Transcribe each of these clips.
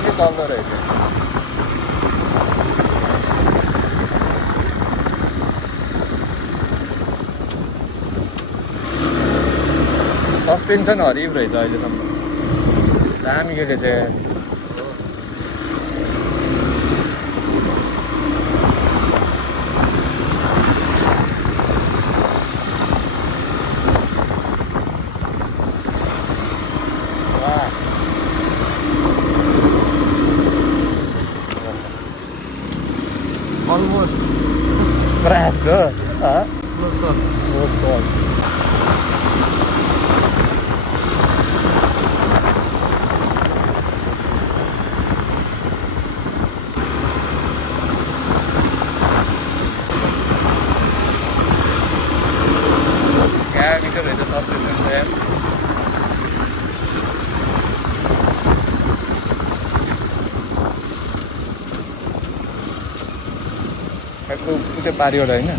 नि चल्दो रहेछ। सस्पेन्सन हरिब रहेछ अहिलेसम्म, दामी के रहेछ। Almost crashed, huh? close call. Close call. क्या मिटर रहेछ सस्पेन्सन यार। कुटे पारियो होला होइन।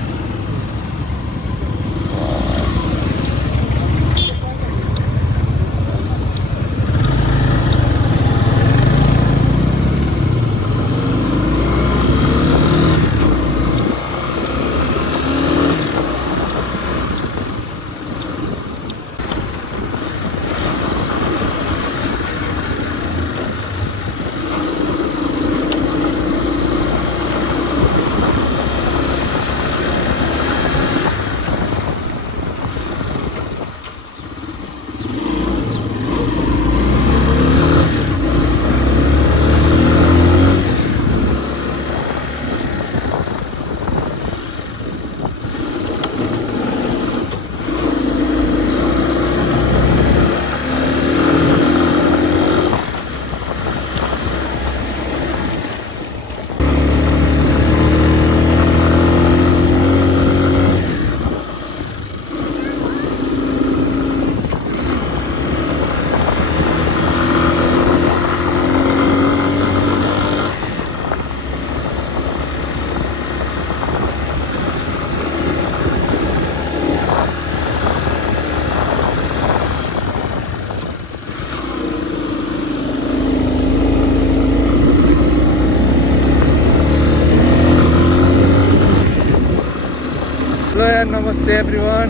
नमस्ते everyone,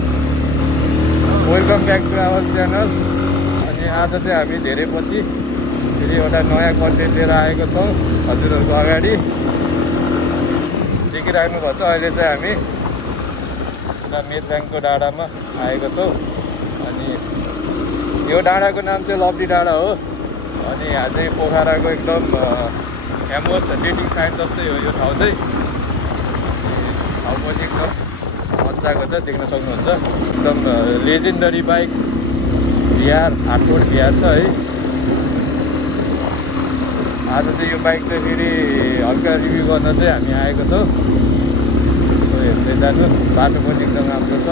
welcome back to our channel. अनि आज चाहिँ हामी धेरै पछि फेरि एउटा नयाँ कन्टेन्ट लिएर आएको छौँ हजुरहरूको अगाडि। देखिराख्नु भएको छ अहिले चाहिँ हामी एउटा मेथल्याङको डाँडामा आएको छौँ। अनि यो डाँडाको नाम चाहिँ लभली डाँडा हो। अनि यहाँ चाहिँ पोखराको एकदम फेमस डेटिङ साइट जस्तै हो यो ठाउँ चाहिँ। ठाउँ पनि एकदम मजाको छ, देख्न सक्नुहुन्छ। एकदम legendary bike VR Hartford VR छ है। आज चाहिँ यो बाइक चाहिँ फेरि हल्का रिभ्यू गर्न चाहिँ हामी आएको छौँ। हेर्दै जानु, बाटो पनि एकदम राम्रो छ।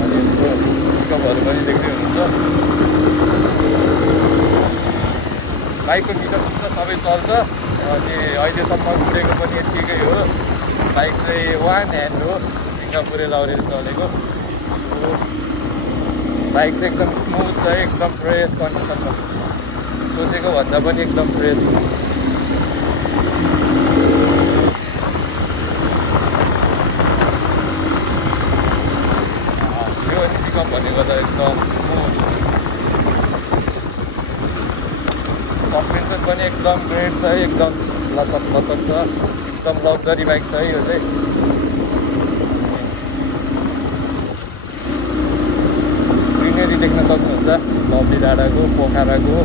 अनि यसको पिकअपहरू पनि देख्दै हुनुहुन्छ। बाइकको मिटर सबै चल्छ। अनि अहिलेसम्म उडेको पनि यत्तिकै हो। बाइक चाहिँ वान ह्यान्ड हो, सिङ्गापुरे लाउरेर चलेको। बाइक चाहिँ एकदम स्मुथ छ, एकदम फ्रेस कन्डिसनमा, सोचेको भन्दा पनि एकदम फ्रेस। यो अनि पिकअप भनेको त एकदम स्मुथ। सस्पेन्सन पनि एकदम ग्रेट छ, एकदम लचक लचक छ। एकदम लग्जरी बाइक छ है यो चाहिँ। ग्रिनेरी देख्न सक्नुहुन्छ लभली डाँडाको, पोखराको।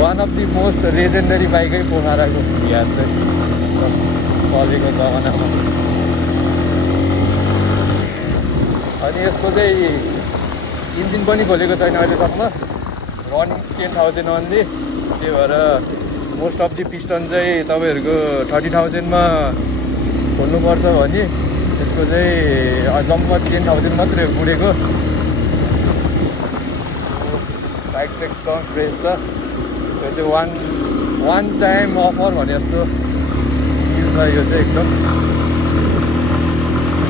One of the most legendary बाइकै पोखराको VR चाहिँ चलेको जमानामा। अनि यसको चाहिँ इन्जिन पनि खोलेको छैन अहिलेसम्म, रनिङ 10,000 ओन्ली। त्यही भएर मोस्ट अफ दि पिस्टन चाहिँ तपाईँहरूको 30,000 मा खोल्नुपर्छ भने यसको चाहिँ जम्मा 10,000 मात्रै उडेको। बाइक चाहिँ एकदम फ्रेस छ। यो चाहिँ वान टाइम अफर भने जस्तो फिल छ यो चाहिँ एकदम।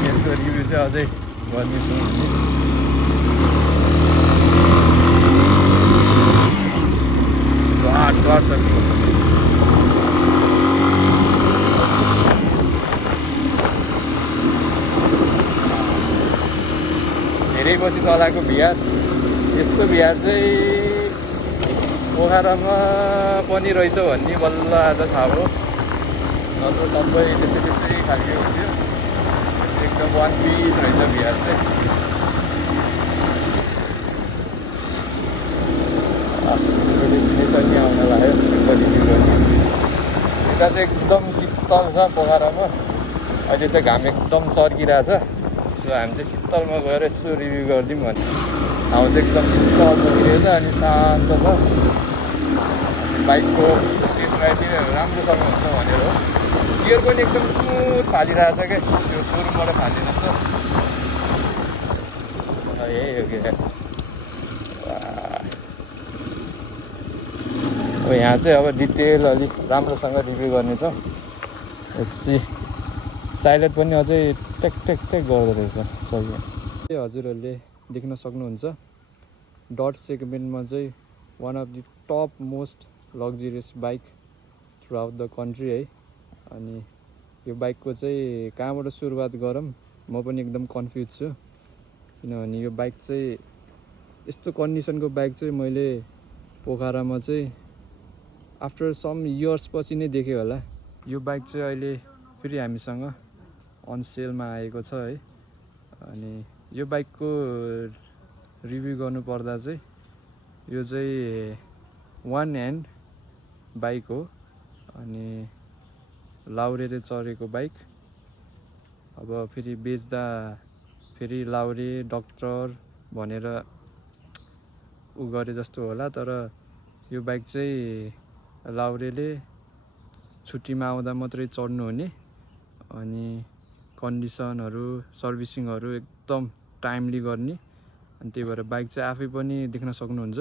यसको रिभ्यू चाहिँ अझै गर्नेछु भने गर्छ धेरै पछि चलाएको VR। यस्तो VR चाहिँ पोखरामा पनि रहेछ भन्ने बल्ल आज थाहा भयो, नत्र सबै त्यस्तै खालको हुन्थ्यो। एकदम वान पिस रहेछ VR चाहिँ। डेस्टिनेसन नि आउन लाग्यो, रिभ्यू गर्ने। यता चाहिँ एकदम शीतल छ पोखरामा, अहिले चाहिँ घाम एकदम चर्किरहेछ। सो हामी चाहिँ शीतलमा गएर यसो रिभ्यू गरिदिउँ भने। ठाउँ चाहिँ एकदम शीतल चलिरहेछ अनि शान्त छ। बाइकको टेस्ट राइड पनि राम्रोसँग हुन्छ भनेर हो। गियर पनि एकदम स्मुथ फालिरहेछ क्या, त्यो सोरुमबाट फाल्ने जस्तो। यही हो क्या। अब यहाँ चाहिँ अब डिटेल अलिक राम्रोसँग रिभ्यू गर्नेछ। साइलेन्ट पनि अझै टेक गर्दो रहेछ सबै। हजुरहरूले देख्न सक्नुहुन्छ डट सेगमेन्टमा चाहिँ one of the top most luxurious bike through out the country है। अनि यो बाइकको चाहिँ कहाँबाट सुरुवात गरौँ म पनि एकदम कन्फ्युज छु, किनभने यो बाइक चाहिँ यस्तो कन्डिसनको बाइक चाहिँ मैले पोखरामा चाहिँ आफ्टर सम इयर्स पछि नै देखेँ होला। यो बाइक चाहिँ अहिले फेरि हामीसँग अन सेलमा आएको छ है। अनि यो बाइकको रिभ्यू गर्नुपर्दा चाहिँ यो चाहिँ वान ह्यान्ड बाइक हो अनि लाउरेले चढेको बाइक। अब फेरि बेच्दा फेरि लाउरे डक्टर भनेर उ गरे जस्तो होला, तर यो बाइक चाहिँ लाउरेले छुट्टीमा आउँदा मात्रै चढ्नु हुने अनि कन्डिसनहरू सर्भिसिङहरू एकदम टाइमली गर्ने। अनि त्यही भएर बाइक चाहिँ आफै पनि देख्न सक्नुहुन्छ,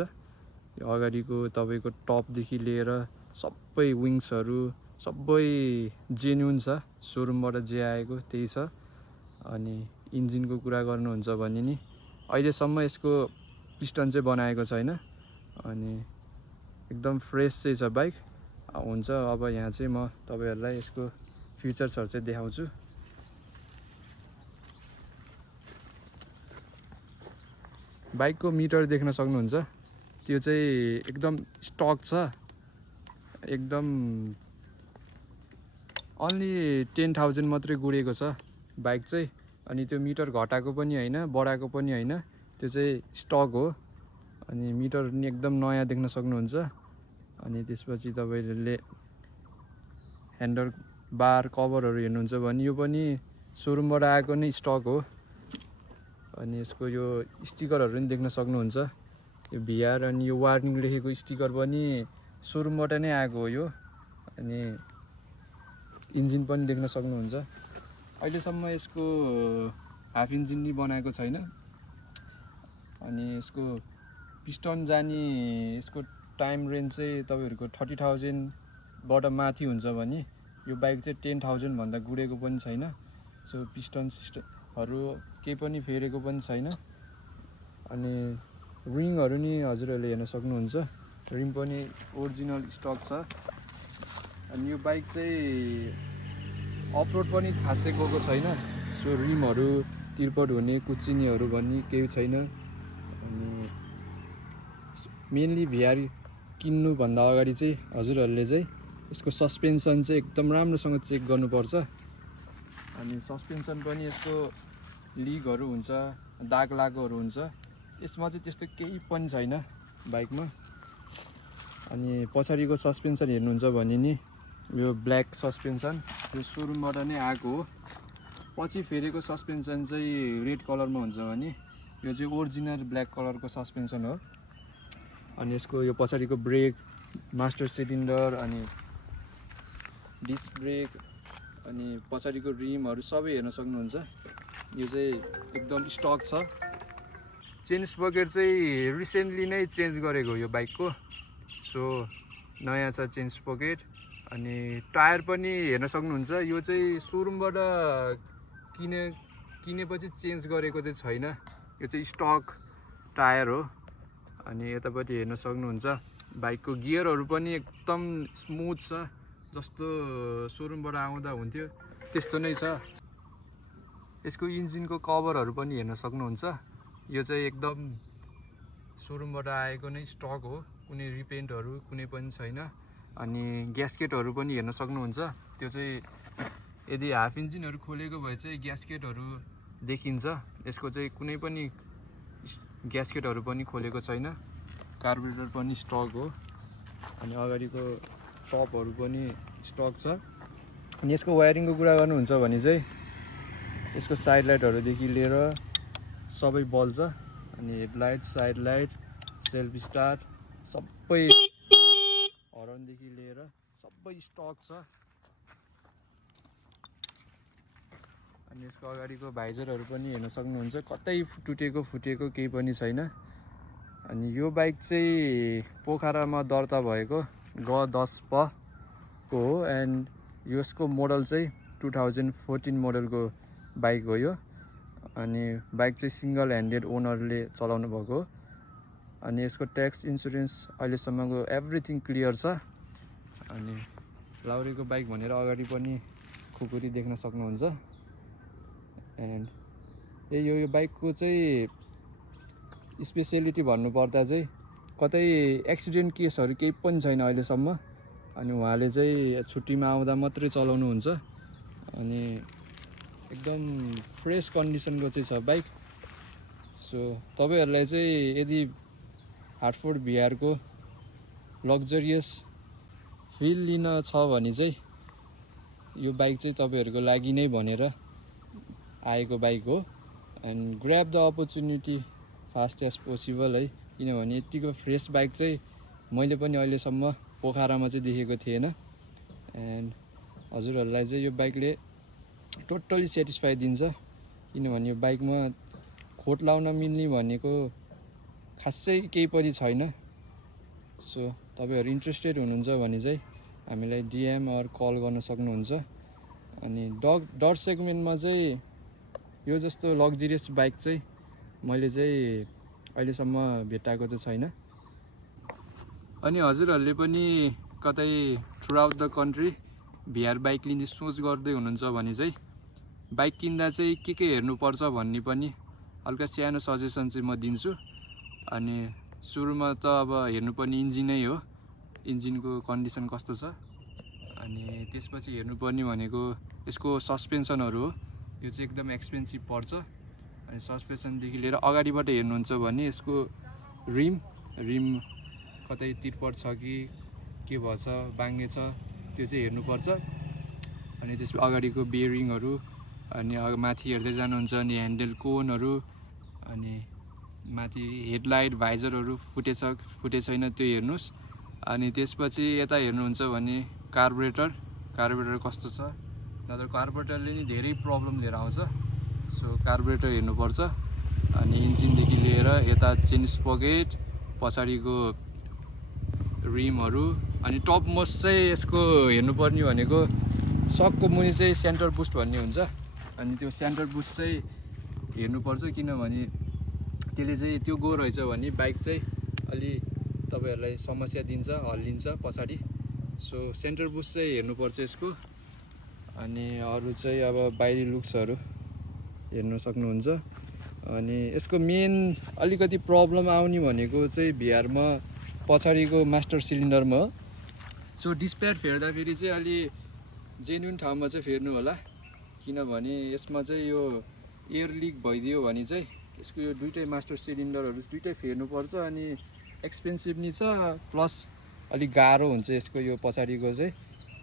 यो अगाडिको तपाईँको टपदेखि लिएर सबै विङ्सहरू सबै जेन्युन छ, सोरुमबाट जे आएको त्यही छ। अनि इन्जिनको कुरा गर्नुहुन्छ भने नि अहिलेसम्म यसको पिस्टन चाहिँ बनाएको छैन अनि एकदम फ्रेस चाहिँ छ बाइक। हुन्छ अब यहाँ चाहिँ म तपाईँहरूलाई यसको फिचर्सहरू चाहिँ देखाउँछु। बाइकको मिटर देख्न सक्नुहुन्छ, त्यो चाहिँ एकदम स्टक छ, एकदम अन्ली 10,000 मात्रै गुडेको छ बाइक चाहिँ। अनि त्यो मिटर घटाएको पनि होइन बढाएको पनि होइन, त्यो चाहिँ स्टक हो। अनि मिटर नि एकदम नयाँ देख्न सक्नुहुन्छ। अनि त्यसपछि तपाईँहरूले ह्यान्डल बार कभरहरू हेर्नुहुन्छ भने यो पनि सोरुमबाट आएको नै स्टक हो। अनि यसको यो स्टिकरहरू पनि देख्न सक्नुहुन्छ, यो VR अनि यो वार्निङ लेखेको स्टिकर पनि सोरुमबाट नै आएको हो यो। अनि इन्जिन पनि देख्न सक्नुहुन्छ, अहिलेसम्म यसको हाफ इन्जिन नि बनाएको छैन। अनि यसको पिस्टन जाने यसको टाइम रेन्ज चाहिँ तपाईँहरूको 30,000बाट माथि हुन्छ भने यो बाइक चाहिँ 10,000 भन्दा गुडेको पनि छैन। सो पिस्टन सिस्टमहरू केही पनि फेरेको पनि छैन। अनि रिङहरू नि हजुरहरूले हेर्न सक्नुहुन्छ, रिङ पनि ओरिजिनल स्टक छ। अनि यो बाइक चाहिँ अफरोड पनि खासै गएको छैन, सो रिमहरू तिर्पट हुने कुच्चिनीहरू भन्ने केही छैन। अनि मेनली VR किन्नुभन्दा अगाडि चाहिँ हजुरहरूले चाहिँ यसको सस्पेन्सन चाहिँ एकदम राम्रोसँग चेक गर्नुपर्छ। अनि सस्पेन्सन पनि यसको लिकहरू हुन्छ, दाग लागोहरू हुन्छ, यसमा चाहिँ त्यस्तो केही पनि छैन बाइकमा। अनि पछाडिको सस्पेन्सन हेर्नुहुन्छ भने नि यो ब्ल्याक सस्पेन्सन यो सोरुमबाट नै आएको हो। पछि फेरेको सस्पेन्सन चाहिँ रेड कलरमा हुन्छ भने यो चाहिँ ओरिजिनल ब्ल्याक कलरको सस्पेन्सन हो। अनि यसको यो पछाडिको ब्रेक, मास्टर सिलिन्डर अनि डिस्क ब्रेक अनि पछाडिको रिमहरू सबै हेर्न सक्नुहुन्छ, यो चाहिँ एकदम स्टक छ। चेन स्पकेट चाहिँ रिसेन्टली नै चेन्ज गरेको यो बाइकको, सो नयाँ छ चेन स्पकेट। अनि टायर पनि हेर्न सक्नुहुन्छ, यो चाहिँ सोरुमबाट किनेपछि चेन्ज गरेको चाहिँ छैन। यो चाहिँ स्टक टायर हो। अनि यतापट्टि हेर्न सक्नुहुन्छ बाइकको गियरहरू पनि एकदम स्मुथ छ, जस्तो सोरुमबाट आउँदा हुन्थ्यो त्यस्तो नै छ। यसको इन्जिनको कभरहरू पनि हेर्न सक्नुहुन्छ। यो चाहिँ एकदम सोरुमबाट आएको नै स्टक हो, कुनै रिपेन्टहरू कुनै पनि छैन। अनि ग्यास्केटहरू पनि हेर्न सक्नुहुन्छ। त्यो चाहिँ यदि हाफ इन्जिनहरू खोलेको भए चाहिँ ग्यास्केटहरू देखिन्छ। यसको चाहिँ कुनै पनि ग्यास्केटहरू पनि खोलेको छैन। कार्बोरेटर पनि स्टक हो। अनि अगाडिको टपहरू पनि स्टक छ। अनि यसको वायरिङको कुरा गर्नुहुन्छ भने चाहिँ यसको साइड लाइटहरूदेखि लिएर सबै बल्छ। अनि headlight, side light, self start सबै, हर्नदेखि लिएर सबै स्टक छ। अनि यसको अगाडिको भाइजरहरू पनि हेर्न सक्नुहुन्छ, कतै टुटेको फुटेको केही पनि छैन। अनि यो बाइक चाहिँ पोखरामा दर्ता भएको G10 को हो। एन्ड यसको मोडल चाहिँ 2014 मोडलको बाइक हो यो। अनि बाइक चाहिँ सिङ्गल ह्यान्डेड ओनरले चलाउनु भएको हो। अनि यसको ट्याक्स, इन्सुरेन्स अहिलेसम्मको एभ्रिथिङ क्लियर छ। अनि लाउरेको बाइक भनेर अगाडि पनि खुकुरी देख्न सक्नुहुन्छ। एन्ड यो बाइकको चाहिँ स्पेसियालिटी भन्नुपर्दा चाहिँ कतै एक्सिडेन्ट केसहरू केही पनि छैन अहिलेसम्म। अनि उहाँले चाहिँ छुट्टीमा आउँदा मात्रै चलाउनुहुन्छ। अनि एकदम फ्रेस कन्डिसनको चाहिँ छ बाइक। सो तपाईँहरूलाई चाहिँ यदि हार्टफोर्ड VR को लग्जरियस फिल लिन छ भने चाहिँ यो बाइक चाहिँ तपाईँहरूको लागि नै भनेर आएको बाइक हो। And grab the opportunity fast as possible है, किनभने यतिको फ्रेस बाइक चाहिँ मैले पनि अहिलेसम्म पोखरामा चाहिँ देखेको थिएन। एन्ड हजुरहरूलाई चाहिँ यो बाइकले टोटली सेटिस्फाई दिन्छ, किनभने यो बाइकमा खोट लाउन मिल्ने भनेको खासै केही पनि छैन। सो तपाईँहरू इन्ट्रेस्टेड हुनुहुन्छ भने चाहिँ हामीलाई DM अर कल गर्न सक्नुहुन्छ। अनि डर सेगमेन्टमा चाहिँ यो जस्तो लग्जरियस बाइक चाहिँ मैले चाहिँ अहिलेसम्म भेटाएको चाहिँ छैन। अनि हजुरहरूले पनि कतै through out the country VR bike लिने सोच गर्दै हुनुहुन्छ भने चाहिँ बाइक किन्दा चाहिँ के हेर्नुपर्छ भन्ने पनि हल्का सानो सजेसन चाहिँ म दिन्छु। अनि सुरुमा त अब हेर्नुपर्ने इन्जिनै हो, इन्जिनको कन्डिसन कस्तो छ। अनि त्यसपछि हेर्नुपर्ने भनेको यसको सस्पेन्सनहरू हो। यो चाहिँ एकदम एक्सपेन्सिभ पर्छ। अनि सस्पेन्सनदेखि लिएर अगाडिबाट हेर्नुहुन्छ भने यसको रिम कतै तिर्पट छ कि के भएछ, बाङ्गे छ, त्यो चाहिँ हेर्नुपर्छ। अनि त्यसपछि अगाडिको बेयरिङहरू, अनि माथि हेर्दै जानुहुन्छ अनि ह्यान्डल कोनहरू, अनि माथि हेडलाइट, भाइजरहरू फुटे छैन त्यो हेर्नुहोस्। अनि त्यसपछि यता हेर्नुहुन्छ भने कार्बोरेटर कस्तो छ, नत्र कार्बोरेटरले नि धेरै प्रब्लम लिएर आउँछ। सो कार्बोरेटर हेर्नुपर्छ। अनि इन्जिनदेखि लिएर यता चेन स्पकेट, पछाडिको रिमहरू, अनि टप मोस्ट चाहिँ यसको हेर्नुपर्ने भनेको सकको मुनि चाहिँ सेन्टर बुस्ट भन्ने हुन्छ। अनि त्यो सेन्टर बुस्ट चाहिँ हेर्नुपर्छ, किनभने त्यसले चाहिँ त्यो गयो रहेछ भने बाइक चाहिँ अलि तपाईँहरूलाई समस्या दिन्छ, हल्लिन्छ पछाडि। सो सेन्टर बुस्ट चाहिँ हेर्नुपर्छ यसको। अनि अरू चाहिँ अब बाहिरी लुक्सहरू हेर्न सक्नुहुन्छ। अनि यसको मेन अलिकति प्रब्लम आउने भनेको चाहिँ VRमा पछाडिको मास्टर सिलिन्डरमा हो। सो डिस्प्याड फेर्दाखेरि चाहिँ अलि जेन्युन ठाउँमा चाहिँ फेर्नु होला, किनभने यसमा चाहिँ यो एयर लिक भइदियो भने चाहिँ यसको यो दुइटै मास्टर सिलिन्डरहरू दुइटै फेर्नुपर्छ। अनि एक्सपेन्सिभ नि छ, प्लस अलिक गाह्रो हुन्छ यसको यो पछाडिको चाहिँ।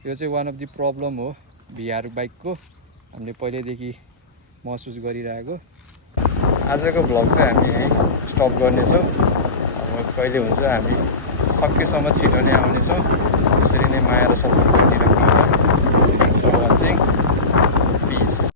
यो चाहिँ वान अफ द प्रब्लम हो VR बाइकको, हामीले पहिल्यैदेखि महसुस गरिरहेको। आजको भ्लग चाहिँ हामी यहीँ स्टप गर्नेछौँ। अब कहिले हुन्छ हामी सकेसम्म छिटो नै आउनेछौँ। यसरी नै माया र सपोर्ट गरिदिनु होला। Thanks for watching.